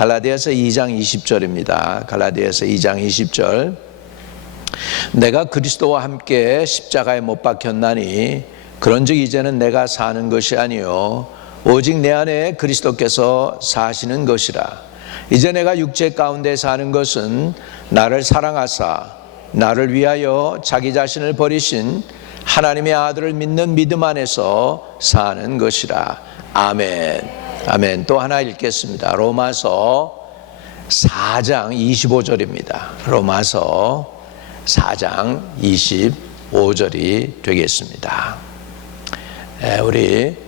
갈라디아서 2장 20절입니다. 갈라디아서 2장 20절. 내가 그리스도와 함께 십자가에 못 박혔나니 그런즉 이제는 내가 사는 것이 아니요 오직 내 안에 그리스도께서 사시는 것이라. 이제 내가 육체 가운데 사는 것은 나를 사랑하사 나를 위하여 자기 자신을 버리신 하나님의 아들을 믿는 믿음 안에서 사는 것이라. 아멘. 아멘. 또 하나 읽겠습니다. 로마서 4장 25절입니다. 로마서 4장 25절이 되겠습니다. 우리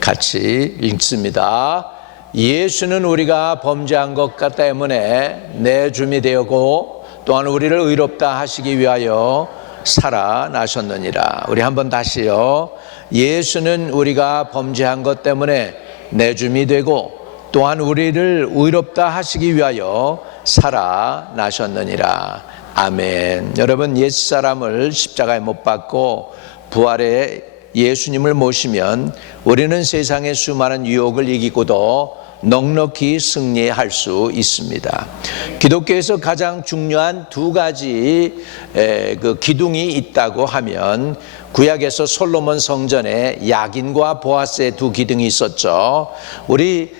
같이 읽습니다. 예수는 우리가 범죄한 것 때문에 내줌이 되었고 또한 우리를 의롭다 하시기 위하여 살아나셨느니라. 우리 한번 다시요. 예수는 우리가 범죄한 것 때문에 내줌이 되고 또한 우리를 의롭다 하시기 위하여 살아나셨느니라. 아멘. 여러분, 옛사람을 십자가에 못 박고 부활의 예수님을 모시면 우리는 세상의 수많은 유혹을 이기고도 넉넉히 승리할 수 있습니다. 기독교에서 가장 중요한 두 가지 기둥이 있다고 하면 구약에서 솔로몬 성전에 야긴과 보아스의 두 기둥이 있었죠. 우리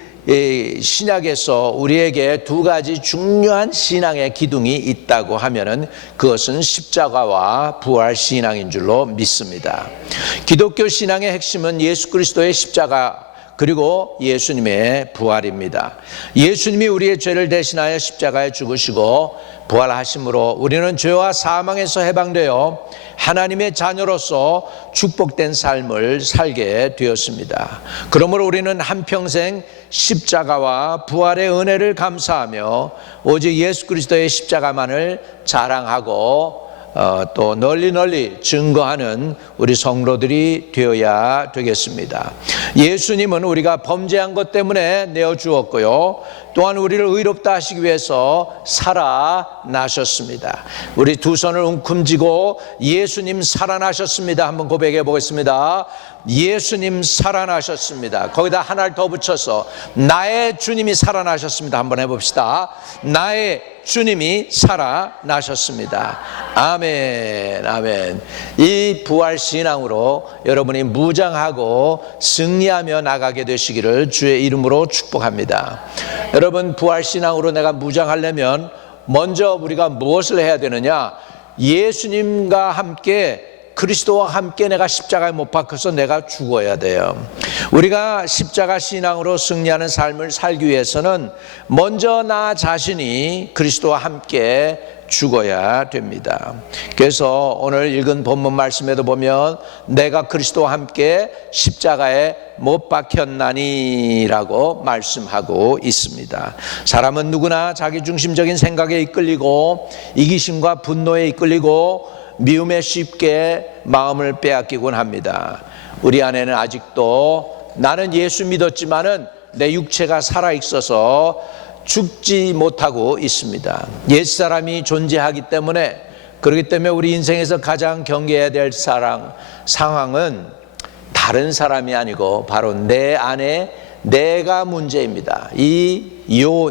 신약에서 우리에게 두 가지 중요한 신앙의 기둥이 있다고 하면은 그것은 십자가와 부활 신앙인 줄로 믿습니다. 기독교 신앙의 핵심은 예수 그리스도의 십자가 그리고 예수님의 부활입니다. 예수님이 우리의 죄를 대신하여 십자가에 죽으시고 부활하심으로 우리는 죄와 사망에서 해방되어 하나님의 자녀로서 축복된 삶을 살게 되었습니다. 그러므로 우리는 한평생 십자가와 부활의 은혜를 감사하며 오직 예수 그리스도의 십자가만을 자랑하고 또 널리 증거하는 우리 성도들이 되어야 되겠습니다. 예수님은 우리가 범죄한 것 때문에 내어주었고요, 또한 우리를 의롭다 하시기 위해서 살아나셨습니다. 우리 두 손을 웅큼쥐고 예수님 살아나셨습니다 한번 고백해 보겠습니다. 예수님 살아나셨습니다. 거기다 하나를 더 붙여서 나의 주님이 살아나셨습니다 한번 해봅시다. 나의 주님이 살아나셨습니다. 아멘, 아멘. 이 부활 신앙으로 여러분이 무장하고 승리하며 나가게 되시기를 주의 이름으로 축복합니다. 여러분, 부활 신앙으로 내가 무장하려면 먼저 우리가 무엇을 해야 되느냐? 예수님과 함께, 그리스도와 함께 내가 십자가에 못 박혀서 내가 죽어야 돼요. 우리가 십자가 신앙으로 승리하는 삶을 살기 위해서는 먼저 나 자신이 그리스도와 함께 죽어야 됩니다. 그래서 오늘 읽은 본문 말씀에도 보면 내가 그리스도와 함께 십자가에 못 박혔나니 라고 말씀하고 있습니다. 사람은 누구나 자기중심적인 생각에 이끌리고 이기심과 분노에 이끌리고 미움에 쉽게 마음을 빼앗기곤 합니다. 우리 안에는 아직도 나는 예수 믿었지만은 내 육체가 살아있어서 죽지 못하고 있습니다. 옛사람이 존재하기 때문에, 그렇기 때문에 우리 인생에서 가장 경계해야 될 상황은 다른 사람이 아니고 바로 내 안에 내가 문제입니다.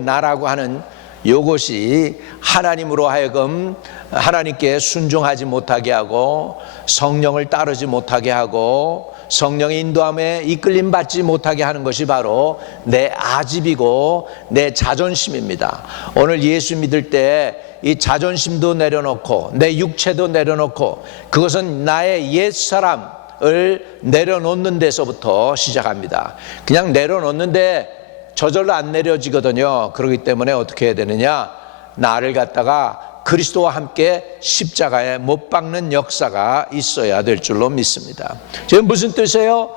나라고 하는 이것이 하나님으로 하여금 하나님께 순종하지 못하게 하고 성령을 따르지 못하게 하고 성령의 인도함에 이끌림 받지 못하게 하는 것이 바로 내 아집이고 내 자존심입니다. 오늘 예수 믿을 때 이 자존심도 내려놓고 내 육체도 내려놓고, 그것은 나의 옛사람을 내려놓는 데서부터 시작합니다. 그냥 내려놓는데 저절로 안 내려지거든요. 그렇기 때문에 어떻게 해야 되느냐? 나를 갖다가 그리스도와 함께 십자가에 못 박는 역사가 있어야 될 줄로 믿습니다. 지금 무슨 뜻이에요?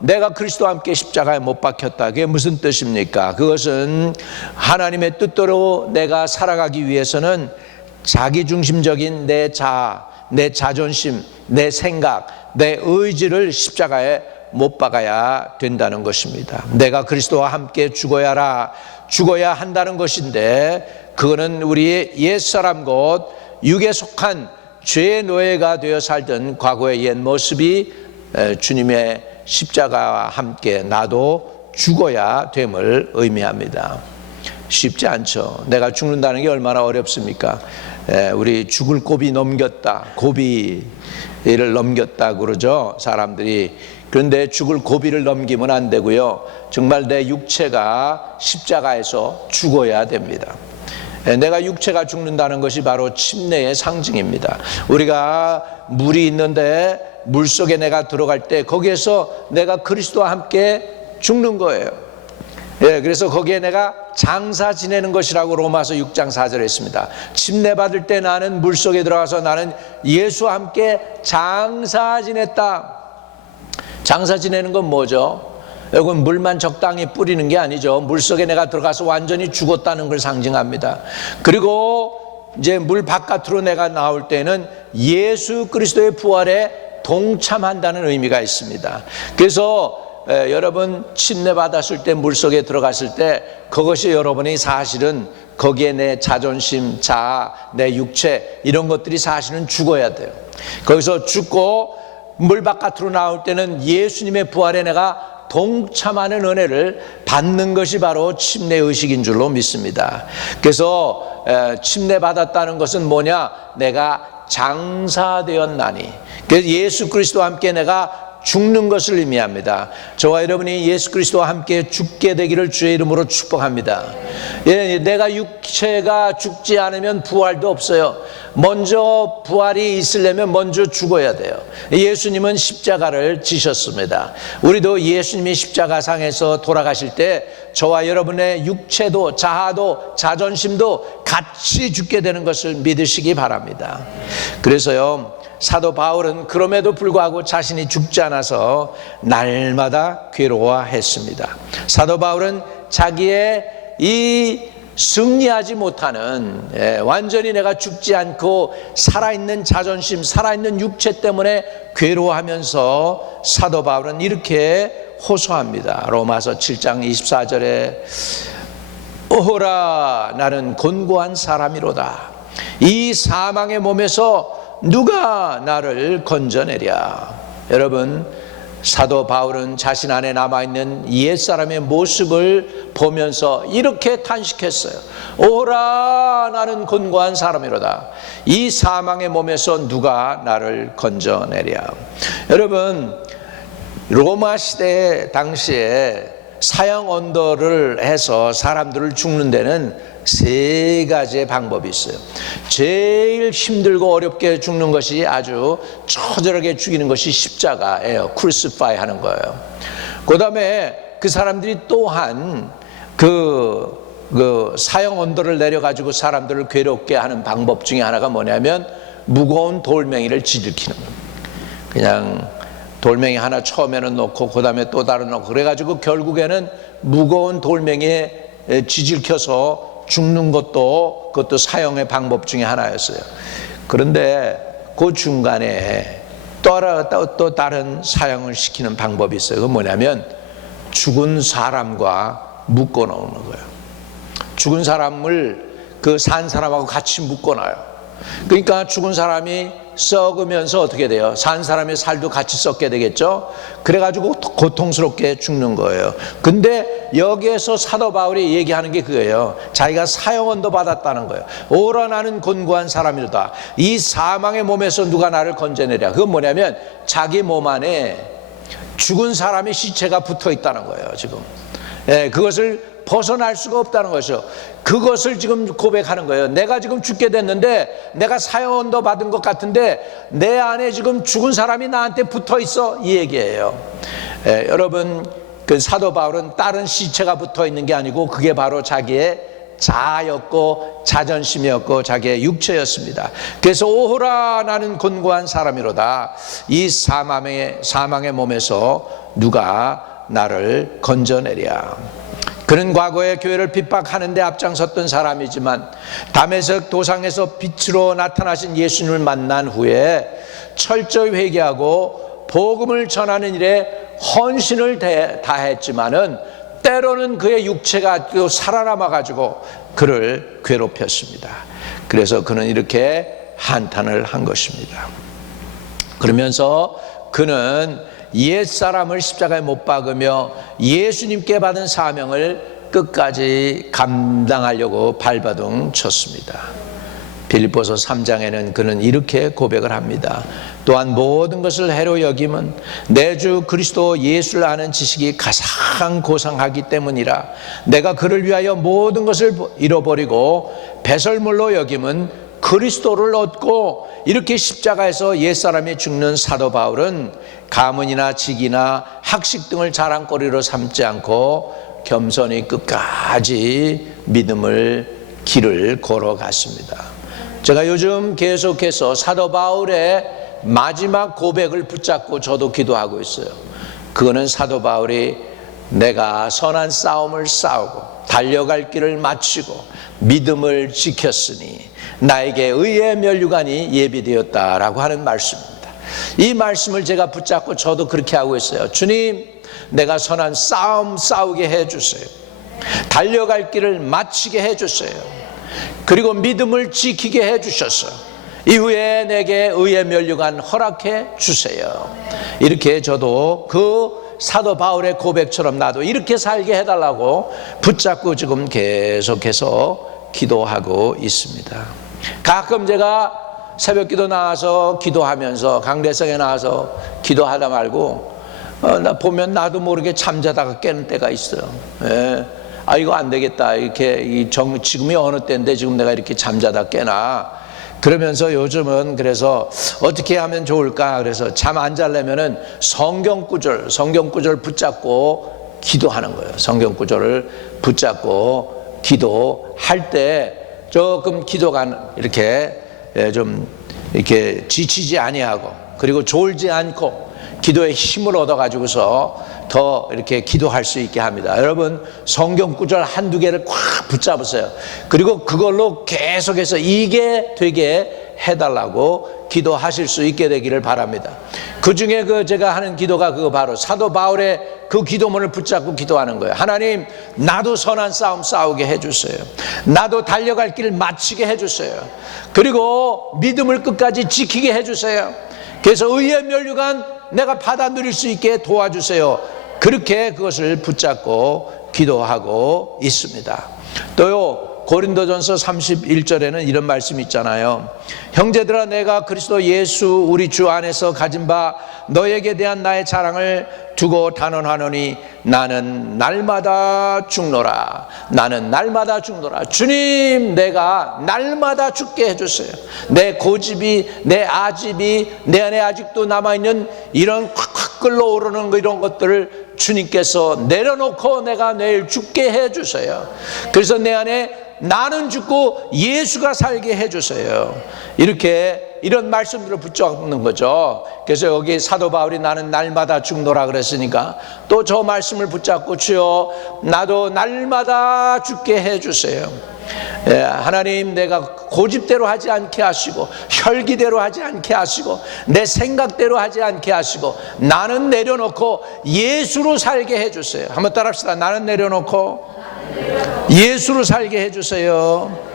내가 그리스도와 함께 십자가에 못 박혔다. 그게 무슨 뜻입니까? 그것은 하나님의 뜻대로 내가 살아가기 위해서는 자기중심적인 내 자아, 내 자존심, 내 생각, 내 의지를 십자가에 못 박아야 된다는 것입니다. 내가 그리스도와 함께 죽어야 한다는 것인데, 그거는 우리의 옛사람 곧 육에 속한 죄의 노예가 되어 살던 과거의 옛 모습이 주님의 십자가와 함께 나도 죽어야 됨을 의미합니다. 쉽지 않죠. 내가 죽는다는 게 얼마나 어렵습니까? 우리 죽을 고비 넘겼다, 고비를 넘겼다 그러죠, 사람들이. 그런데 죽을 고비를 넘기면 안 되고요, 정말 내 육체가 십자가에서 죽어야 됩니다. 내가 육체가 죽는다는 것이 바로 침례의 상징입니다. 우리가 물이 있는데 물속에 내가 들어갈 때 거기에서 내가 그리스도와 함께 죽는 거예요. 그래서 거기에 내가 장사 지내는 것이라고 로마서 6장 4절에 했습니다. 침례 받을 때 나는 물속에 들어가서 나는 예수와 함께 장사 지냈다. 장사 지내는 건 뭐죠? 여러분, 물만 적당히 뿌리는 게 아니죠. 물속에 내가 들어가서 완전히 죽었다는 걸 상징합니다. 그리고 이제 물 바깥으로 내가 나올 때는 예수 그리스도의 부활에 동참한다는 의미가 있습니다. 그래서 여러분, 침례 받았을 때 물속에 들어갔을 때 그것이 여러분이 사실은 거기에 내 자존심, 자아, 내 육체 이런 것들이 사실은 죽어야 돼요. 거기서 죽고 물 바깥으로 나올 때는 예수님의 부활에 내가 동참하는 은혜를 받는 것이 바로 침례 의식인 줄로 믿습니다. 그래서 침례 받았다는 것은 뭐냐? 내가 장사되었나니. 그래서 예수 그리스도와 함께 내가 죽는 것을 의미합니다. 저와 여러분이 예수 그리스도와 함께 죽게 되기를 주의 이름으로 축복합니다. 내가 육체가 죽지 않으면 부활도 없어요. 먼저 부활이 있으려면 먼저 죽어야 돼요. 예수님은 십자가를 지셨습니다. 우리도 예수님이 십자가상에서 돌아가실 때 저와 여러분의 육체도, 자아도, 자존심도 같이 죽게 되는 것을 믿으시기 바랍니다. 그래서요, 사도 바울은 그럼에도 불구하고 자신이 죽지 않아서 날마다 괴로워했습니다. 사도 바울은 자기의 이 승리하지 못하는, 완전히 내가 죽지 않고 살아있는 자존심, 살아있는 육체 때문에 괴로워하면서 사도 바울은 이렇게 호소합니다. 로마서 7장 24절에 오호라, 나는 곤고한 사람이로다. 이 사망의 몸에서 누가 나를 건져내랴. 여러분, 사도 바울은 자신 안에 남아있는 옛사람의 모습을 보면서 이렇게 탄식했어요. 오라, 나는 곤고한 사람이로다. 이 사망의 몸에서 누가 나를 건져내랴. 여러분, 로마 시대 당시에 사형 언도를 해서 사람들을 죽는 데는 세 가지의 방법이 있어요. 제일 힘들고 어렵게 죽는 것이, 아주 처절하게 죽이는 것이 십자가예요. 크루시파이 하는 거예요. 그 다음에 그 사람들이 또한 그 사형 언도를 내려가지고 사람들을 괴롭게 하는 방법 중에 하나가 뭐냐면 무거운 돌멩이를 지질키는 거예요. 그냥 돌멩이 하나 처음에는 놓고 그 다음에 또 다른 놓고 그래가지고 결국에는 무거운 돌멩이에 지질켜서 죽는 것도, 그것도 사형의 방법 중에 하나였어요. 그런데 그 중간에 또 다른 사형을 시키는 방법이 있어요. 그건 뭐냐면 죽은 사람과 묶어 놓는 거예요. 죽은 사람을 그 산 사람하고 같이 묶어 놔요. 그러니까 죽은 사람이 썩으면서 어떻게 돼요? 산 사람의 살도 같이 썩게 되겠죠? 그래가지고 고통스럽게 죽는 거예요. 근데 여기에서 사도 바울이 얘기하는 게 그거예요. 자기가 사형언도 받았다는 거예요. 오라, 나는 곤고한 사람이로다. 이 사망의 몸에서 누가 나를 건져내랴. 그건 뭐냐면 자기 몸 안에 죽은 사람의 시체가 붙어 있다는 거예요, 지금. 그것을 벗어날 수가 없다는 것이죠. 그것을 지금 고백하는 거예요. 내가 지금 죽게 됐는데, 내가 사형언도 받은 것 같은데 내 안에 지금 죽은 사람이 나한테 붙어 있어, 이 얘기예요. 여러분, 그 사도 바울은 다른 시체가 붙어 있는 게 아니고 그게 바로 자기의 자아였고 자존심이었고 자기의 육체였습니다. 그래서 오호라, 나는 곤고한 사람이로다. 이 사망의 몸에서 누가 나를 건져내랴. 그는 과거에 교회를 핍박하는 데 앞장섰던 사람이지만 다메섹 도상에서 빛으로 나타나신 예수님을 만난 후에 철저히 회개하고 복음을 전하는 일에 헌신을 다했지만은 때로는 그의 육체가 또 살아남아 가지고 그를 괴롭혔습니다. 그래서 그는 이렇게 한탄을 한 것입니다. 그러면서 그는 옛사람을 십자가에 못 박으며 예수님께 받은 사명을 끝까지 감당하려고 발버둥 쳤습니다. 빌립보서 3장에는 그는 이렇게 고백을 합니다. 또한 모든 것을 해로 여김은 내 주 그리스도 예수를 아는 지식이 가장 고상하기 때문이라. 내가 그를 위하여 모든 것을 잃어버리고 배설물로 여김은 그리스도를 얻고. 이렇게 십자가에서 옛사람이 죽는 사도 바울은 가문이나 직이나 학식 등을 자랑거리로 삼지 않고 겸손히 끝까지 믿음을 길을 걸어갔습니다. 제가 요즘 계속해서 사도 바울의 마지막 고백을 붙잡고 저도 기도하고 있어요. 그거는 사도 바울이 내가 선한 싸움을 싸우고 달려갈 길을 마치고 믿음을 지켰으니 나에게 의의 면류관이 예비되었다라고 하는 말씀입니다. 이 말씀을 제가 붙잡고 저도 그렇게 하고 있어요. 주님, 내가 선한 싸움 싸우게 해주세요. 달려갈 길을 마치게 해주세요. 그리고 믿음을 지키게 해주셔서 이후에 내게 의의 면류관 허락해 주세요. 이렇게 저도 그 사도 바울의 고백처럼 나도 이렇게 살게 해달라고 붙잡고 지금 계속해서 기도하고 있습니다. 가끔 제가 새벽기도 나와서 기도하면서 강대성에 나와서 기도하다 말고 나 보면 나도 모르게 잠자다가 깨는 때가 있어요. 예. 아, 이거 안 되겠다. 이렇게 지금이 어느 때인데 지금 내가 이렇게 잠자다 깨나. 그러면서 요즘은 그래서 어떻게 하면 좋을까? 그래서 잠 안 자려면은 성경 구절 붙잡고 기도하는 거예요. 성경 구절을 붙잡고 기도할 때 조금 기도가 이렇게 좀 이렇게 지치지 아니하고 그리고 졸지 않고 기도에 힘을 얻어가지고서 더 이렇게 기도할 수 있게 합니다. 여러분 성경 구절 한두 개를 꽉 붙잡으세요. 그리고 그걸로 계속해서 이게 되게 해달라고 기도하실 수 있게 되기를 바랍니다. 그 중에 제가 하는 기도가 그거 바로 사도 바울의 그 기도문을 붙잡고 기도하는 거예요. 하나님, 나도 선한 싸움 싸우게 해주세요. 나도 달려갈 길을 마치게 해주세요. 그리고 믿음을 끝까지 지키게 해주세요. 그래서 의의 면류관 내가 받아 누릴 수 있게 도와주세요. 그렇게 그것을 붙잡고 기도하고 있습니다. 또요, 고린도전서 31절에는 이런 말씀이 있잖아요. 형제들아, 내가 그리스도 예수 우리 주 안에서 가진 바 너에게 대한 나의 자랑을 두고 단언하노니 나는 날마다 죽노라. 나는 날마다 죽노라. 주님, 내가 날마다 죽게 해주세요. 내 고집이, 내 아집이 내 안에 아직도 남아있는 이런 콱콱 끌어오르는 이런 것들을 주님께서 내려놓고 내가 내일 죽게 해주세요. 그래서 내 안에 나는 죽고 예수가 살게 해주세요. 이렇게 이런 말씀들을 붙잡는 거죠. 그래서 여기 사도 바울이 나는 날마다 죽노라 그랬으니까 또 저 말씀을 붙잡고 주여 나도 날마다 죽게 해주세요. 예, 하나님, 내가 고집대로 하지 않게 하시고 혈기대로 하지 않게 하시고 내 생각대로 하지 않게 하시고 나는 내려놓고 예수로 살게 해주세요. 한번 따라합시다. 나는 내려놓고 예수로 살게 해주세요.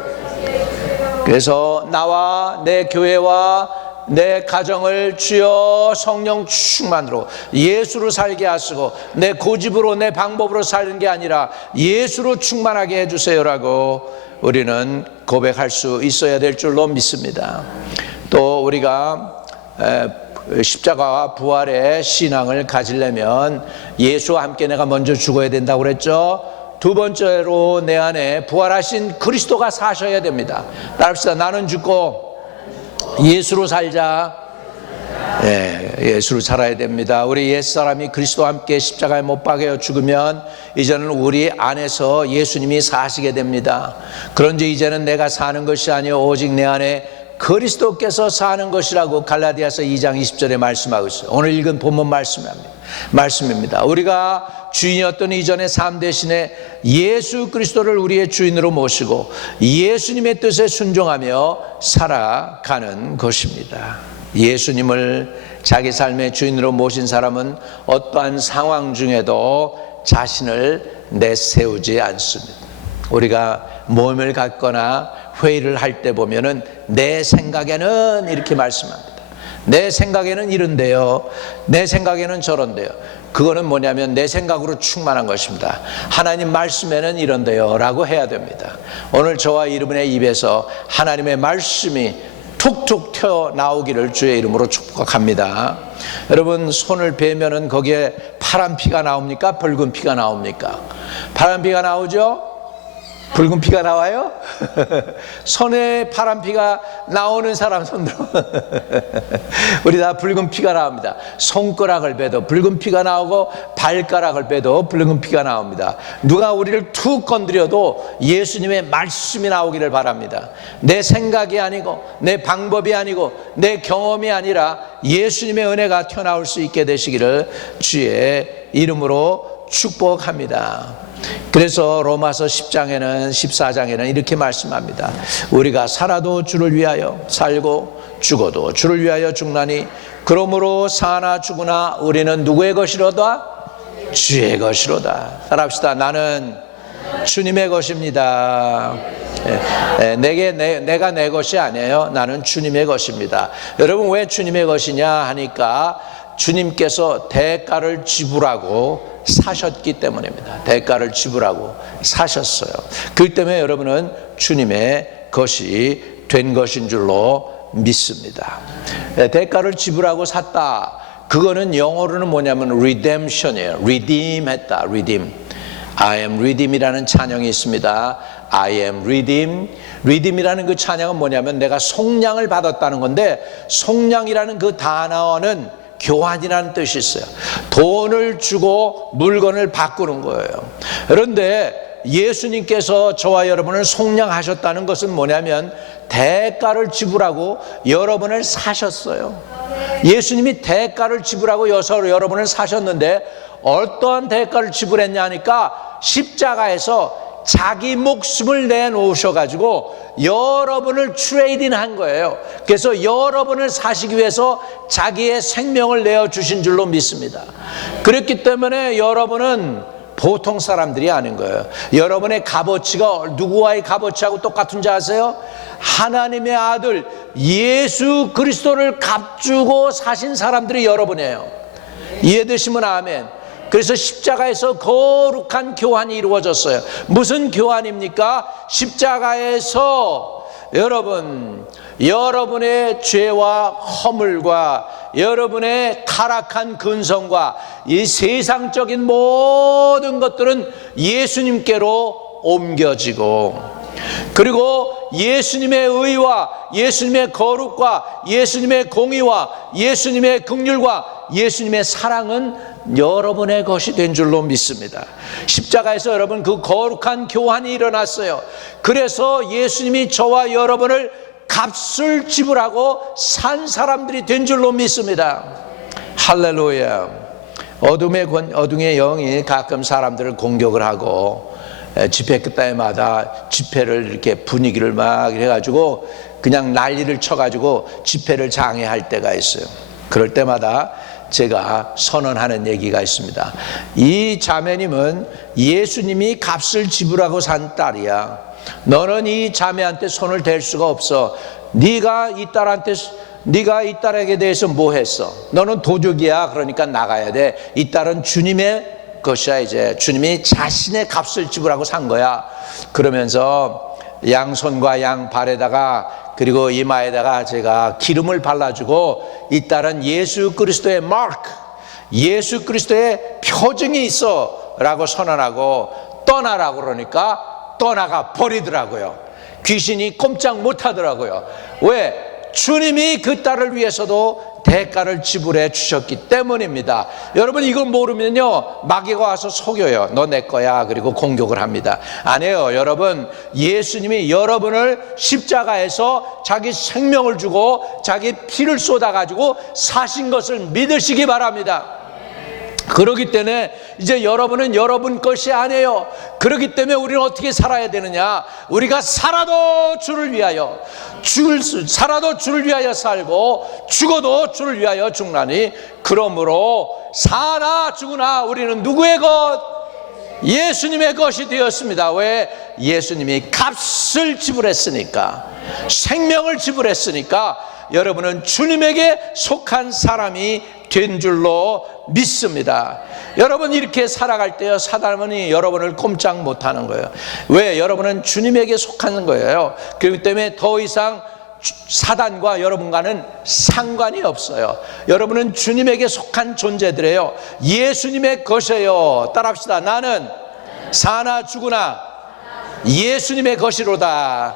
그래서 나와 내 교회와 내 가정을 주여 성령 충만으로 예수로 살게 하시고 내 고집으로 내 방법으로 사는 게 아니라 예수로 충만하게 해주세요라고 우리는 고백할 수 있어야 될 줄로 믿습니다. 또 우리가 십자가와 부활의 신앙을 가지려면 예수와 함께 내가 먼저 죽어야 된다고 그랬죠. 두 번째로 내 안에 부활하신 그리스도가 사셔야 됩니다. 따라합시다. 나는 죽고 예수로 살자. 예수로 살아야 됩니다. 우리 옛사람이 그리스도와 함께 십자가에 못 박여 죽으면 이제는 우리 안에서 예수님이 사시게 됩니다. 그런지 이제는 내가 사는 것이 아니요 오직 내 안에 그리스도께서 사는 것이라고 갈라디아서 2장 20절에 말씀하고 있어요. 오늘 읽은 본문 말씀입니다. 우리가 주인이었던 이전의 삶 대신에 예수 그리스도를 우리의 주인으로 모시고 예수님의 뜻에 순종하며 살아가는 것입니다. 예수님을 자기 삶의 주인으로 모신 사람은 어떠한 상황 중에도 자신을 내세우지 않습니다. 우리가 모임을 갖거나 회의를 할 때 보면은 내 생각에는 이렇게 말씀합니다. 내 생각에는 이런데요, 내 생각에는 저런데요. 그거는 뭐냐면 내 생각으로 충만한 것입니다. 하나님 말씀에는 이런데요 라고 해야 됩니다. 오늘 저와 여러분의 입에서 하나님의 말씀이 툭툭 튀어나오기를 주의 이름으로 축복합니다. 여러분, 손을 베면은 거기에 파란 피가 나옵니까? 붉은 피가 나옵니까? 파란 피가 나오죠? 붉은 피가 나와요? 손에 파란 피가 나오는 사람 손 들어. 우리 다 붉은 피가 나옵니다. 손가락을 빼도 붉은 피가 나오고 발가락을 빼도 붉은 피가 나옵니다. 누가 우리를 툭 건드려도 예수님의 말씀이 나오기를 바랍니다. 내 생각이 아니고 내 방법이 아니고 내 경험이 아니라 예수님의 은혜가 튀어나올 수 있게 되시기를 주의 이름으로 축복합니다. 그래서 로마서 10장에는 14장에는 이렇게 말씀합니다. 우리가 살아도 주를 위하여 살고 죽어도 주를 위하여 죽나니 그러므로 사나 죽으나 우리는 누구의 것이로다? 주의 것이로다. 따라합시다. 나는 주님의 것입니다. 내가 내 것이 아니에요. 나는 주님의 것입니다. 여러분, 왜 주님의 것이냐 하니까 주님께서 대가를 지불하고 사셨기 때문입니다. 대가를 지불하고 사셨어요. 그렇기 때문에 여러분은 주님의 것이 된 것인 줄로 믿습니다. 대가를 지불하고 샀다. 그거는 영어로는 뭐냐면 redemption이에요. redeem 했다. redeem. I am redeem이라는 찬양이 있습니다. I am redeem. redeem이라는 그 찬양은 뭐냐면 내가 속량을 받았다는 건데, 속량이라는 그 단어는 교환이라는 뜻이 있어요. 돈을 주고 물건을 바꾸는 거예요. 그런데 예수님께서 저와 여러분을 속량하셨다는 것은 뭐냐면 대가를 지불하고 여러분을 사셨어요. 예수님이 대가를 지불하고 여러분을 사셨는데 어떠한 대가를 지불했냐 하니까 십자가에서 자기 목숨을 내놓으셔가지고 여러분을 트레이딩 한 거예요. 그래서 여러분을 사시기 위해서 자기의 생명을 내어주신 줄로 믿습니다. 그렇기 때문에 여러분은 보통 사람들이 아닌 거예요. 여러분의 값어치가 누구와의 값어치하고 똑같은지 아세요? 하나님의 아들 예수 그리스도를 값주고 사신 사람들이 여러분이에요. 이해되시면 아멘. 그래서 십자가에서 거룩한 교환이 이루어졌어요. 무슨 교환입니까? 십자가에서 여러분의 죄와 허물과 여러분의 타락한 근성과 이 세상적인 모든 것들은 예수님께로 옮겨지고, 그리고 예수님의 의와 예수님의 거룩과 예수님의 공의와 예수님의 긍휼과 예수님의 사랑은 여러분의 것이 된 줄로 믿습니다. 십자가에서 여러분 그 거룩한 교환이 일어났어요. 그래서 예수님이 저와 여러분을 값을 지불하고 산 사람들이 된 줄로 믿습니다. 할렐루야. 어둠의 영이 가끔 사람들을 공격을 하고 집회 끝때마다 집회를 이렇게 분위기를 막 해가지고 그냥 난리를 쳐가지고 집회를 장애할 때가 있어요. 그럴 때마다 제가 선언하는 얘기가 있습니다. 이 자매님은 예수님이 값을 지불하고 산 딸이야. 너는 이 자매한테 손을 댈 수가 없어. 네가 이 딸에게 대해서 뭐 했어? 너는 도둑이야. 그러니까 나가야 돼. 이 딸은 주님의 것이야. 이제 주님이 자신의 값을 지불하고 산 거야. 그러면서 양손과 양발에다가 그리고 이마에다가 제가 기름을 발라주고 이 딸은 예수 그리스도의 마크, 예수 그리스도의 표징이 있어 라고 선언하고 떠나라고 그러니까 떠나가 버리더라고요. 귀신이 꼼짝 못하더라고요. 왜? 주님이 그 딸을 위해서도 대가를 지불해 주셨기 때문입니다. 여러분, 이걸 모르면요 마귀가 와서 속여요. 너 내 거야. 그리고 공격을 합니다. 아니에요. 여러분, 예수님이 여러분을 십자가에서 자기 생명을 주고 자기 피를 쏟아가지고 사신 것을 믿으시기 바랍니다. 그렇기 때문에 이제 여러분은 여러분 것이 아니에요. 그렇기 때문에 우리는 어떻게 살아야 되느냐? 우리가 살아도 주를 위하여 살아도 주를 위하여 살고 죽어도 주를 위하여 죽나니 그러므로 사나 죽으나 우리는 누구의 것? 예수님의 것이 되었습니다. 왜? 예수님이 값을 지불했으니까, 생명을 지불했으니까 여러분은 주님에게 속한 사람이 된 줄로 믿습니다. 여러분 이렇게 살아갈 때요, 사단은 여러분을 꼼짝 못하는 거예요. 왜? 여러분은 주님에게 속하는 거예요. 그렇기 때문에 더 이상 사단과 여러분과는 상관이 없어요. 여러분은 주님에게 속한 존재들이에요. 예수님의 것이에요. 따라합시다. 나는 사나 죽으나 예수님의 것이로다.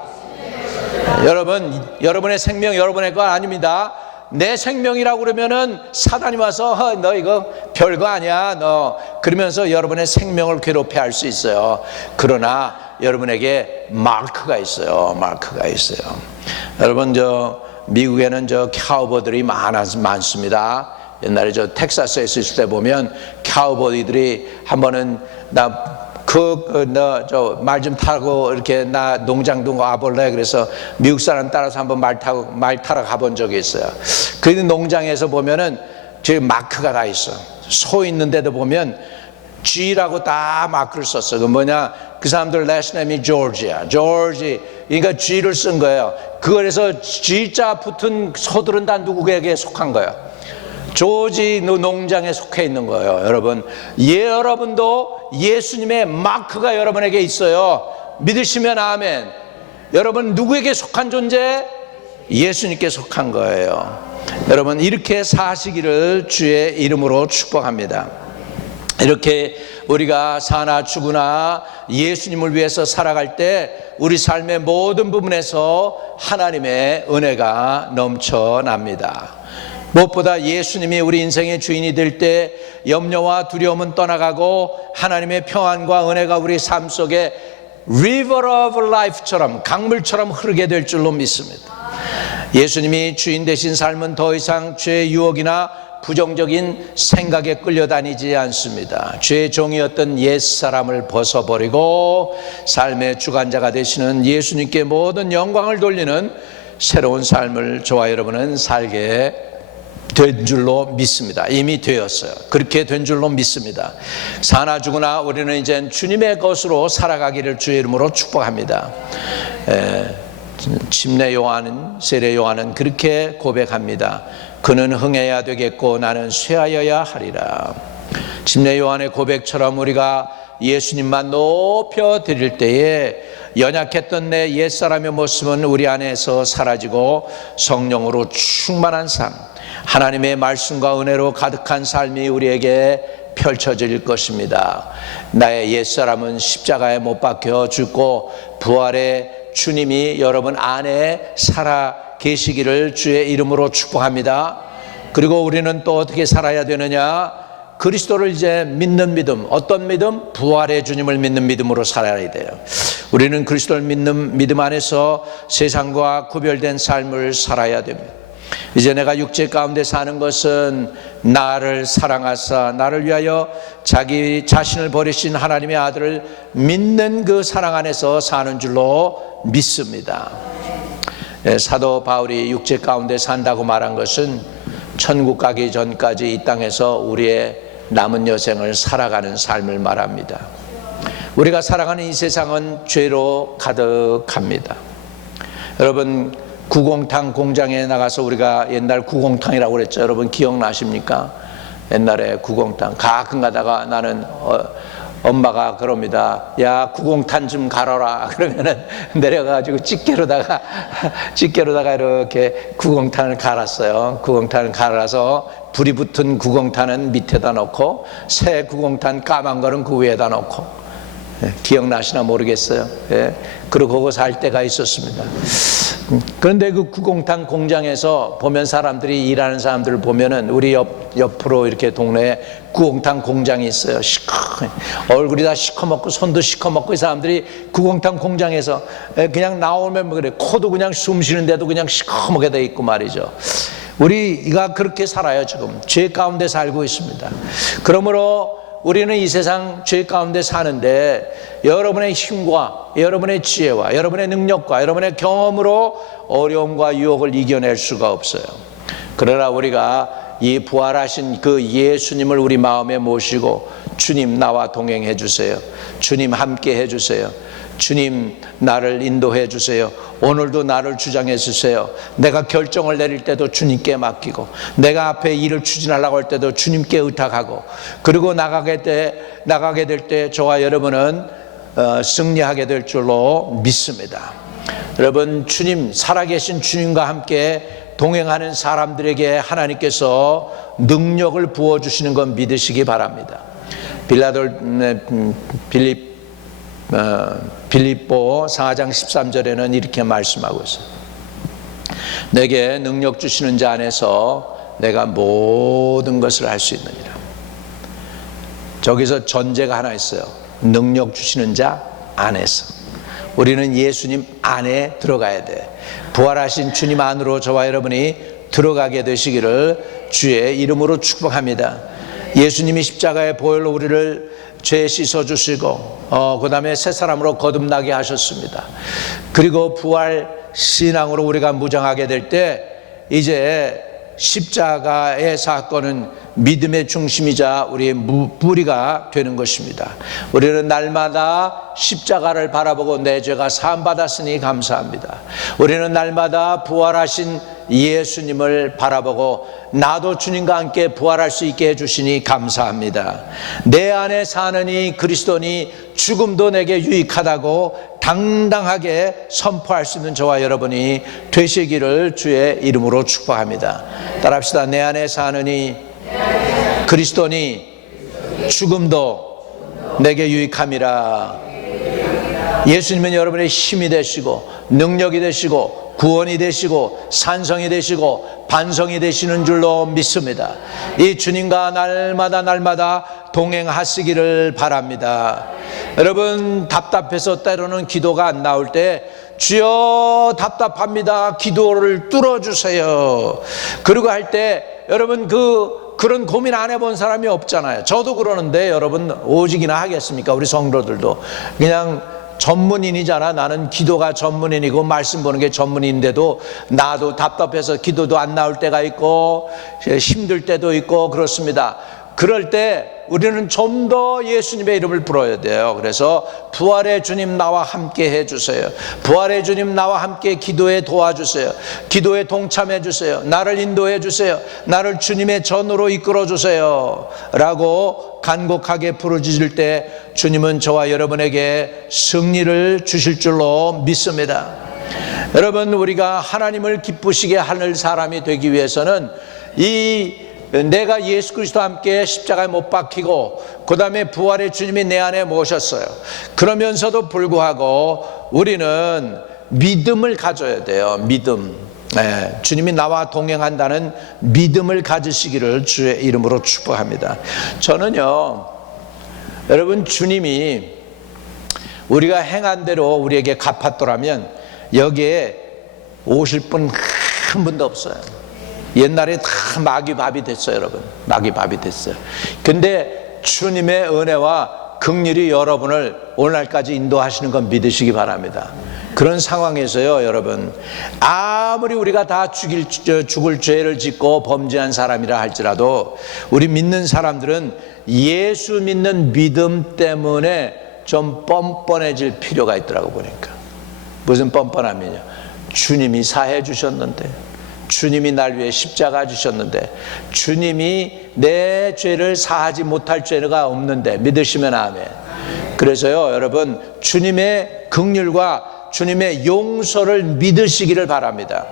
여러분, 여러분의 생명 여러분의 거 아닙니다. 내 생명이라고 그러면은 사단이 와서 너 이거 별거 아니야 너 그러면서 여러분의 생명을 괴롭게 할 수 있어요. 그러나 여러분에게 마크가 있어요. 마크가 있어요. 여러분 미국에는 카우보이들이 많습니다. 옛날에 텍사스에 있을 때 보면 카우보이들이 한 번은 말 좀 타고 이렇게 나 농장도 와볼래 그래서 미국 사람 따라서 한번 말 타러 가본 적이 있어요. 그 농장에서 보면은 저 마크가 다 있어. 소 있는데도 보면 G라고 다 마크를 썼어. 그 뭐냐? 그 사람들 last name이 조지야. 조지. 그러니까 G를 쓴 거예요. 그래서 G자 붙은 소들은 다 누구에게 속한 거예요? 조지 농장에 속해 있는 거예요. 여러분, 여러분도 예수님의 마크가 여러분에게 있어요. 믿으시면 아멘. 여러분 누구에게 속한 존재? 예수님께 속한 거예요. 여러분 이렇게 사시기를 주의 이름으로 축복합니다. 이렇게 우리가 사나 죽으나 예수님을 위해서 살아갈 때 우리 삶의 모든 부분에서 하나님의 은혜가 넘쳐납니다. 무엇보다 예수님이 우리 인생의 주인이 될 때 염려와 두려움은 떠나가고 하나님의 평안과 은혜가 우리 삶 속에 River of Life처럼 강물처럼 흐르게 될 줄로 믿습니다. 예수님이 주인 되신 삶은 더 이상 죄의 유혹이나 부정적인 생각에 끌려다니지 않습니다. 죄의 종이었던 옛사람을 벗어버리고 삶의 주관자가 되시는 예수님께 모든 영광을 돌리는 새로운 삶을 저와 여러분은 살게 된 줄로 믿습니다. 이미 되었어요. 그렇게 된 줄로 믿습니다. 사나 죽으나 우리는 이제 주님의 것으로 살아가기를 주의 이름으로 축복합니다. 침례 요한은, 세례 요한은 그렇게 고백합니다. 그는 흥해야 되겠고 나는 쇠하여야 하리라. 침례 요한의 고백처럼 우리가 예수님만 높여 드릴 때에 연약했던 내 옛사람의 모습은 우리 안에서 사라지고 성령으로 충만한 삶, 하나님의 말씀과 은혜로 가득한 삶이 우리에게 펼쳐질 것입니다. 나의 옛사람은 십자가에 못 박혀 죽고 부활의 주님이 여러분 안에 살아 계시기를 주의 이름으로 축복합니다. 그리고 우리는 또 어떻게 살아야 되느냐? 그리스도를 이제 믿는 믿음. 어떤 믿음? 부활의 주님을 믿는 믿음으로 살아야 돼요. 우리는 그리스도를 믿는 믿음 안에서 세상과 구별된 삶을 살아야 됩니다. 이제 내가 육체 가운데 사는 것은 나를 사랑하사 나를 위하여 자기 자신을 버리신 하나님의 아들을 믿는 그 사랑 안에서 사는 줄로 믿습니다. 사도 바울이 육체 가운데 산다고 말한 것은 천국 가기 전까지 이 땅에서 우리의 남은 여생을 살아가는 삶을 말합니다. 우리가 살아가는 이 세상은 죄로 가득합니다. 여러분 구공탕 공장에 나가서 우리가 옛날 구공탕이라고 그랬죠. 여러분 기억나십니까? 옛날에 구공탕 가끔 가다가 나는 엄마가 그럽니다. 야 구공탄 좀 갈아라. 그러면은 내려가가지고 집게로다가 이렇게 구공탄을 갈았어요. 구공탄을 갈아서 불이 붙은 구공탄은 밑에다 놓고 새 구공탄 까만 거는 그 위에다 놓고 기억나시나 모르겠어요. 그러고 거기서 살 때가 있었습니다. 그런데 그 구공탄 공장에서 보면 사람들이 일하는 사람들을 보면은 우리 옆으로 이렇게 동네에 구공탄 공장이 있어요. 얼굴이 다 시커멓고 손도 시커멓고 이 사람들이 구공탄 공장에서 그냥 나오면 뭐 그래 코도 그냥 숨 쉬는데도 그냥 시커멓게 돼 있고 말이죠. 우리가 그렇게 살아요. 지금 죄 가운데 살고 있습니다. 그러므로 우리는 이 세상 죄 가운데 사는데 여러분의 힘과 여러분의 지혜와 여러분의 능력과 여러분의 경험으로 어려움과 유혹을 이겨낼 수가 없어요. 그러나 우리가 이 부활하신 그 예수님을 우리 마음에 모시고 주님 나와 동행해 주세요. 주님 함께 해 주세요. 주님, 나를 인도해 주세요. 오늘도 나를 주장해 주세요. 내가 결정을 내릴 때도 주님께 맡기고, 내가 앞에 일을 추진하려고 할 때도 주님께 의탁하고, 그리고 나가게 될 때 저와 여러분은 승리하게 될 줄로 믿습니다. 여러분, 주님, 살아계신 주님과 함께 동행하는 사람들에게 하나님께서 능력을 부어주시는 건 믿으시기 바랍니다. 빌립보 4장 13절에는 이렇게 말씀하고 있어요. 내게 능력 주시는 자 안에서 내가 모든 것을 할 수 있느니라. 저기서 전제가 하나 있어요. 능력 주시는 자 안에서. 우리는 예수님 안에 들어가야 돼. 부활하신 주님 안으로 저와 여러분이 들어가게 되시기를 주의 이름으로 축복합니다. 예수님이 십자가의 보혈로 우리를 죄 씻어주시고 그 다음에 새 사람으로 거듭나게 하셨습니다. 그리고 부활 신앙으로 우리가 무장하게 될 때 이제 십자가의 사건은 믿음의 중심이자 우리의 뿌리가 되는 것입니다. 우리는 날마다 십자가를 바라보고 내 죄가 사함받았으니 감사합니다. 우리는 날마다 부활하신 예수님을 바라보고 나도 주님과 함께 부활할 수 있게 해주시니 감사합니다. 내 안에 사는 이 그리스도니 죽음도 내게 유익하다고 당당하게 선포할 수 있는 저와 여러분이 되시기를 주의 이름으로 축복합니다. 따라합시다. 내 안에 사는 이 그리스도니 죽음도 내게 유익함이라. 예수님은 여러분의 힘이 되시고 능력이 되시고 구원이 되시고 산성이 되시고 반성이 되시는 줄로 믿습니다. 이 주님과 날마다 동행하시기를 바랍니다. 여러분, 답답해서 때로는 기도가 안 나올 때 주여 답답합니다, 기도를 뚫어주세요. 그리고 할 때 여러분 그런 고민 안 해본 사람이 없잖아요. 저도 그러는데 여러분 오직이나 하겠습니까? 우리 성도들도 그냥 전문인이잖아. 나는 기도가 전문인이고 말씀 보는 게 전문인인데도 나도 답답해서 기도도 안 나올 때가 있고 힘들 때도 있고 그렇습니다. 그럴 때 우리는 좀 더 예수님의 이름을 불러야 돼요. 그래서 부활의 주님 나와 함께 해주세요. 부활의 주님 나와 함께 기도에 도와주세요. 기도에 동참해 주세요. 나를 인도해 주세요. 나를 주님의 전으로 이끌어 주세요 라고 간곡하게 부르짖을 때 주님은 저와 여러분에게 승리를 주실 줄로 믿습니다. 여러분, 우리가 하나님을 기쁘시게 하는 사람이 되기 위해서는 내가 예수 그리스도와 함께 십자가에 못 박히고 그 다음에 부활의 주님이 내 안에 모셨어요. 그러면서도 불구하고 우리는 믿음을 가져야 돼요. 믿음. 주님이 나와 동행한다는 믿음을 가지시기를 주의 이름으로 축복합니다. 저는요, 여러분, 주님이 우리가 행한 대로 우리에게 갚았더라면 여기에 오실 분 한 분도 없어요. 옛날에 다 마귀밥이 됐어요. 여러분, 마귀밥이 됐어요. 근데 주님의 은혜와 긍휼이 여러분을 오늘날까지 인도하시는 건 믿으시기 바랍니다. 그런 상황에서요, 여러분, 아무리 우리가 다 죽을 죄를 짓고 범죄한 사람이라 할지라도 우리 믿는 사람들은 예수 믿는 믿음 때문에 좀 뻔뻔해질 필요가 있더라고. 보니까 무슨 뻔뻔함이냐, 주님이 사해 주셨는데, 주님이 날 위해 십자가 주셨는데, 주님이 내 죄를 사하지 못할 죄가 없는데, 믿으시면 아멘. 그래서요, 여러분, 주님의 긍휼과 주님의 용서를 믿으시기를 바랍니다.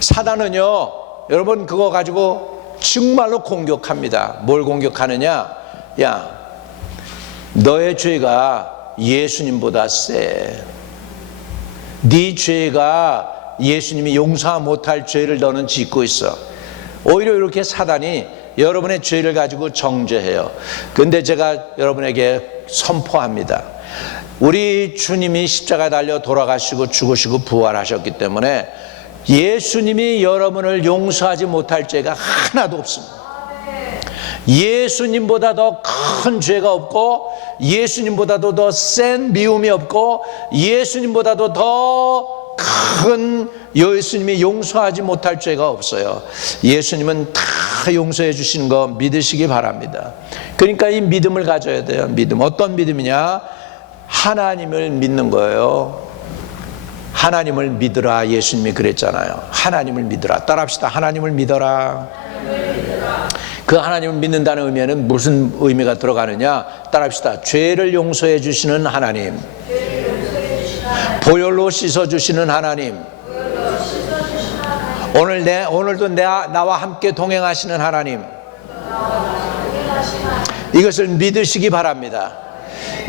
사단은요, 여러분, 그거 가지고 정말로 공격합니다. 뭘 공격하느냐? 야, 너의 죄가 예수님보다 세. 네 죄가 예수님이 용서 못할 죄를 너는 짓고 있어. 오히려 이렇게 사단이 여러분의 죄를 가지고 정죄해요. 그런데 제가 여러분에게 선포합니다. 우리 주님이 십자가에 달려 돌아가시고 죽으시고 부활하셨기 때문에 예수님이 여러분을 용서하지 못할 죄가 하나도 없습니다. 예수님보다 더 큰 죄가 없고, 예수님보다도 더 센 미움이 없고, 예수님보다도 더 큰 예수님이 용서하지 못할 죄가 없어요. 예수님은 다 용서해 주시는 거 믿으시기 바랍니다. 그러니까 이 믿음을 가져야 돼요. 믿음. 어떤 믿음이냐? 하나님을 믿는 거예요. 하나님을 믿으라. 예수님이 그랬잖아요. 하나님을 믿으라. 따라합시다. 하나님을 믿어라. 그 하나님을 믿는다는 의미에는 무슨 의미가 들어가느냐? 따라합시다. 죄를 용서해 주시는 하나님, 보혈로 씻어 주시는 하나님, 오늘도 나와 함께 동행하시는 하나님, 이것을 믿으시기 바랍니다.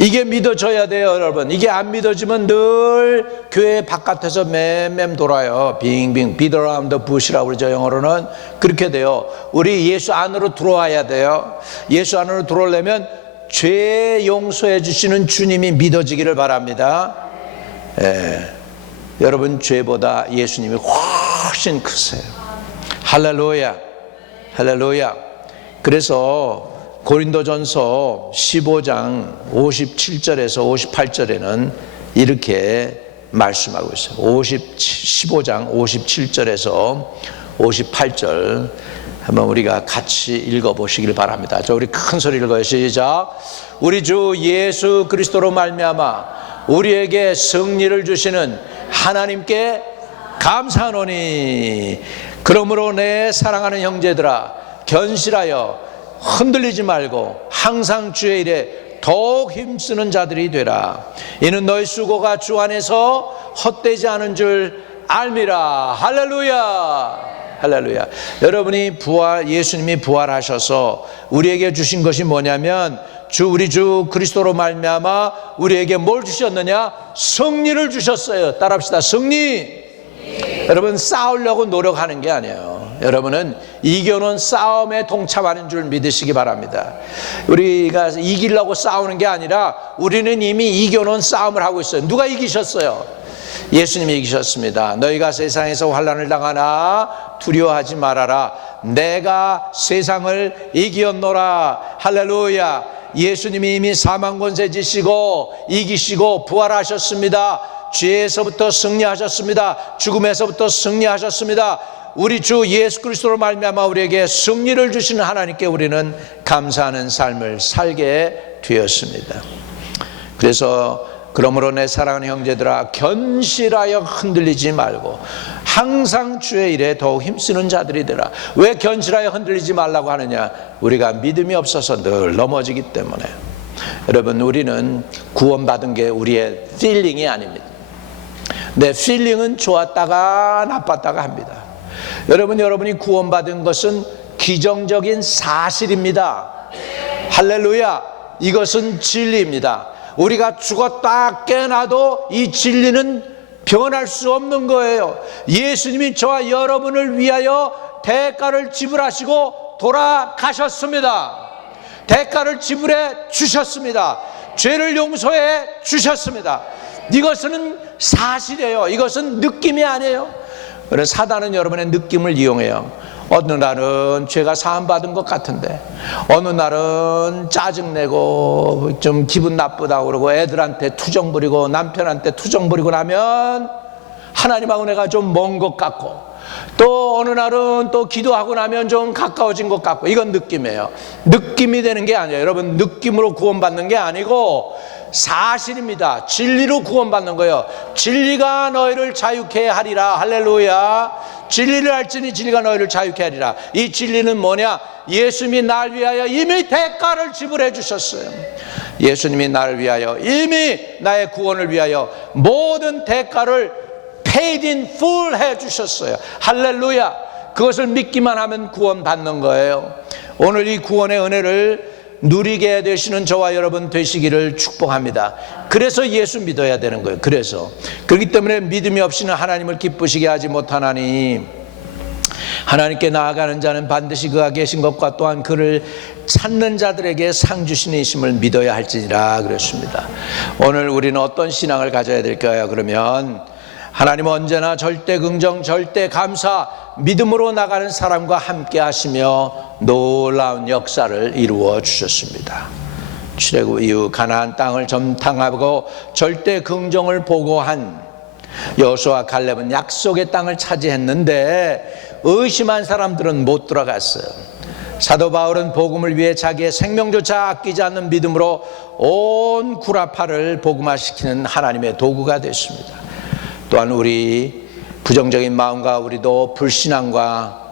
이게 믿어져야 돼요, 여러분. 이게 안 믿어지면 늘 교회 바깥에서 맴맴 돌아요. 빙빙 beat around the bush라고 그러죠. 영어로는 그렇게 돼요. 우리 예수 안으로 들어와야 돼요. 예수 안으로 들어오려면 죄 용서해 주시는 주님이 믿어지기를 바랍니다. 여러분, 죄보다 예수님이 훨씬 크세요. 할렐루야, 할렐루야. 그래서 고린도전서 15장 57절에서 58절에는 이렇게 말씀하고 있어요. 15장 57절에서 58절 한번 우리가 같이 읽어보시길 바랍니다. 자, 우리 큰 소리 읽어요. 시작. 우리 주 예수 그리스도로 말미암아 우리에게 승리를 주시는 하나님께 감사하노니, 그러므로 내 사랑하는 형제들아, 견실하여 흔들리지 말고 항상 주의 일에 더욱 힘쓰는 자들이 되라. 이는 너희 수고가 주 안에서 헛되지 않은 줄 알미라. 할렐루야, 할렐루야. 여러분이 예수님이 부활하셔서 우리에게 주신 것이 뭐냐면, 우리 주 그리스도로 말미암아 우리에게 뭘 주셨느냐? 승리를 주셨어요. 따라합시다. 승리. 여러분, 싸우려고 노력하는 게 아니에요. 여러분은 이겨놓은 싸움에 동참하는 줄 믿으시기 바랍니다. 우리가 이기려고 싸우는 게 아니라 우리는 이미 이겨놓은 싸움을 하고 있어요. 누가 이기셨어요? 예수님이 이기셨습니다. 너희가 세상에서 환난을 당하나 두려워하지 말아라. 내가 세상을 이기었노라. 할렐루야. 예수님이 이미 사망 권세 지시고 이기시고 부활하셨습니다. 죄에서부터 승리하셨습니다. 죽음에서부터 승리하셨습니다. 우리 주 예수 그리스도로 말미암아 우리에게 승리를 주시는 하나님께 우리는 감사하는 삶을 살게 되었습니다. 그래서 그러므로 내 사랑하는 형제들아, 견실하여 흔들리지 말고 항상 주의 일에 더욱 힘쓰는 자들이 되라. 왜 견실하여 흔들리지 말라고 하느냐? 우리가 믿음이 없어서 늘 넘어지기 때문에. 여러분, 우리는 구원받은 게 우리의 필링이 아닙니다. 내 필링은 좋았다가 나빴다가 합니다. 여러분이 구원받은 것은 기정적인 사실입니다. 할렐루야. 이것은 진리입니다. 우리가 죽었다 깨어나도 이 진리는 변할 수 없는 거예요. 예수님이 저와 여러분을 위하여 대가를 지불하시고 돌아가셨습니다. 대가를 지불해 주셨습니다. 죄를 용서해 주셨습니다. 이것은 사실이에요. 이것은 느낌이 아니에요. 그래서 사단은 여러분의 느낌을 이용해요. 어느 날은 죄가 사함받은 것 같은데, 어느 날은 짜증내고 좀 기분 나쁘다고 그러고 애들한테 투정 부리고 남편한테 투정 부리고 나면 하나님하고 내가 좀 먼 것 같고, 또 어느 날은 또 기도하고 나면 좀 가까워진 것 같고, 이건 느낌이에요. 느낌이 되는 게 아니에요. 여러분, 느낌으로 구원받는 게 아니고 사실입니다. 진리로 구원받는 거예요. 진리가 너희를 자유케 하리라. 할렐루야. 진리를 알지니 진리가 너희를 자유케 하리라. 이 진리는 뭐냐? 예수님이 날 위하여 이미 대가를 지불해 주셨어요. 예수님이 나를 위하여 이미 나의 구원을 위하여 모든 대가를 paid in full 해 주셨어요. 할렐루야. 그것을 믿기만 하면 구원받는 거예요. 오늘 이 구원의 은혜를 누리게 되시는 저와 여러분 되시기를 축복합니다. 그래서 예수 믿어야 되는 거예요. 그래서 그렇기 때문에 믿음이 없이는 하나님을 기쁘시게 하지 못하나니, 하나님께 나아가는 자는 반드시 그가 계신 것과 또한 그를 찾는 자들에게 상 주시는 이심을 믿어야 할지니라 그랬습니다. 오늘 우리는 어떤 신앙을 가져야 될까요? 그러면 하나님은 언제나 절대 긍정, 절대 감사, 믿음으로 나가는 사람과 함께 하시며 놀라운 역사를 이루어 주셨습니다. 출애굽 이후 가나안 땅을 점탕하고 절대 긍정을 보고한 여호수아와 갈렙은 약속의 땅을 차지했는데 의심한 사람들은 못 들어갔어요. 사도 바울은 복음을 위해 자기의 생명조차 아끼지 않는 믿음으로 온 구라파를 복음화시키는 하나님의 도구가 됐습니다. 또한 우리 부정적인 마음과 우리도 불신앙과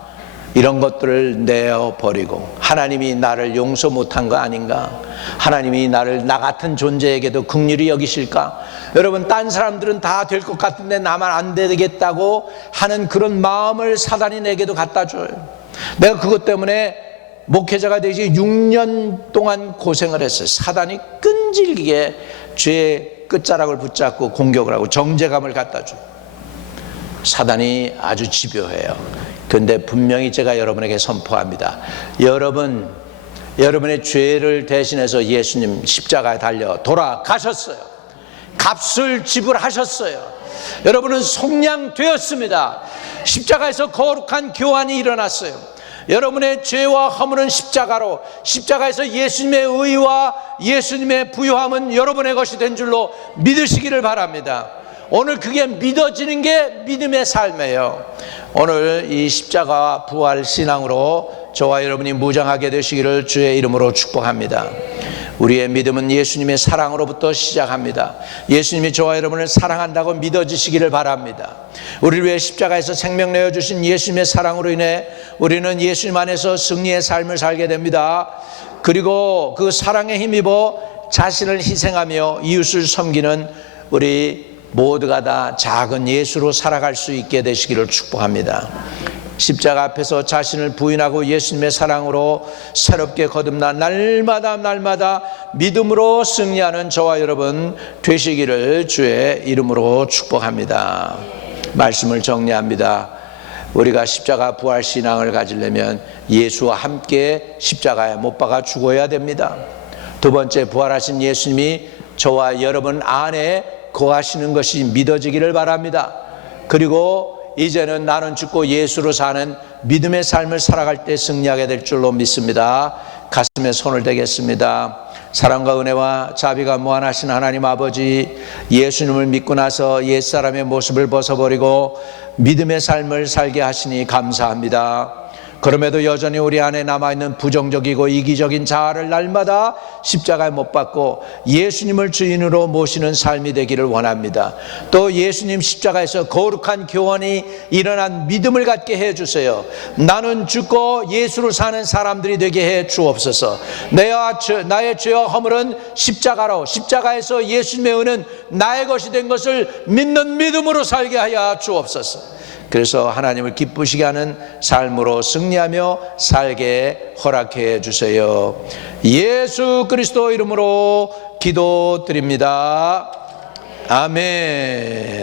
이런 것들을 내어버리고 하나님이 나를 용서 못한 거 아닌가? 하나님이 나를 나 같은 존재에게도 긍휼히 여기실까? 여러분, 딴 사람들은 다 될 것 같은데 나만 안 되겠다고 하는 그런 마음을 사단이 내게도 갖다 줘요. 내가 그것 때문에 목회자가 되지 6년 동안 고생을 했어요. 사단이 끈질기게 죄의 끝자락을 붙잡고 공격을 하고 정죄감을 갖다 줘요. 사단이 아주 집요해요. 그런데 분명히 제가 여러분에게 선포합니다. 여러분의 죄를 대신해서 예수님 십자가에 달려 돌아가셨어요. 값을 지불하셨어요. 여러분은 속량되었습니다. 십자가에서 거룩한 교환이 일어났어요. 여러분의 죄와 허물은 십자가에서 예수님의 의와 예수님의 부요함은 여러분의 것이 된 줄로 믿으시기를 바랍니다. 오늘 그게 믿어지는 게 믿음의 삶이에요. 오늘 이 십자가 부활 신앙으로 저와 여러분이 무장하게 되시기를 주의 이름으로 축복합니다. 우리의 믿음은 예수님의 사랑으로부터 시작합니다. 예수님이 저와 여러분을 사랑한다고 믿어지시기를 바랍니다. 우리를 위해 십자가에서 생명 내어주신 예수님의 사랑으로 인해 우리는 예수님 안에서 승리의 삶을 살게 됩니다. 그리고 그 사랑에 힘입어 자신을 희생하며 이웃을 섬기는 우리 모두가 다 작은 예수로 살아갈 수 있게 되시기를 축복합니다. 십자가 앞에서 자신을 부인하고 예수님의 사랑으로 새롭게 거듭나 날마다 믿음으로 승리하는 저와 여러분 되시기를 주의 이름으로 축복합니다. 말씀을 정리합니다. 우리가 십자가 부활 신앙을 가지려면 예수와 함께 십자가에 못 박아 죽어야 됩니다. 두 번째, 부활하신 예수님이 저와 여러분 안에 거하시는 것이 믿어지기를 바랍니다. 그리고 이제는 나는 죽고 예수로 사는 믿음의 삶을 살아갈 때 승리하게 될 줄로 믿습니다. 가슴에 손을 대겠습니다. 사랑과 은혜와 자비가 무한하신 하나님 아버지, 예수님을 믿고 나서 옛사람의 모습을 벗어버리고 믿음의 삶을 살게 하시니 감사합니다. 그럼에도 여전히 우리 안에 남아있는 부정적이고 이기적인 자아를 날마다 십자가에 못 박고 예수님을 주인으로 모시는 삶이 되기를 원합니다. 또 예수님 십자가에서 거룩한 교환이 일어난 믿음을 갖게 해주세요. 나는 죽고 예수를 사는 사람들이 되게 해 주옵소서. 나의 죄와 허물은 십자가에서 예수님의 은은 나의 것이 된 것을 믿는 믿음으로 살게 하여 주옵소서. 그래서 하나님을 기쁘시게 하는 삶으로 승리하며 살게 허락해 주세요. 예수 그리스도 이름으로 기도드립니다. 아멘.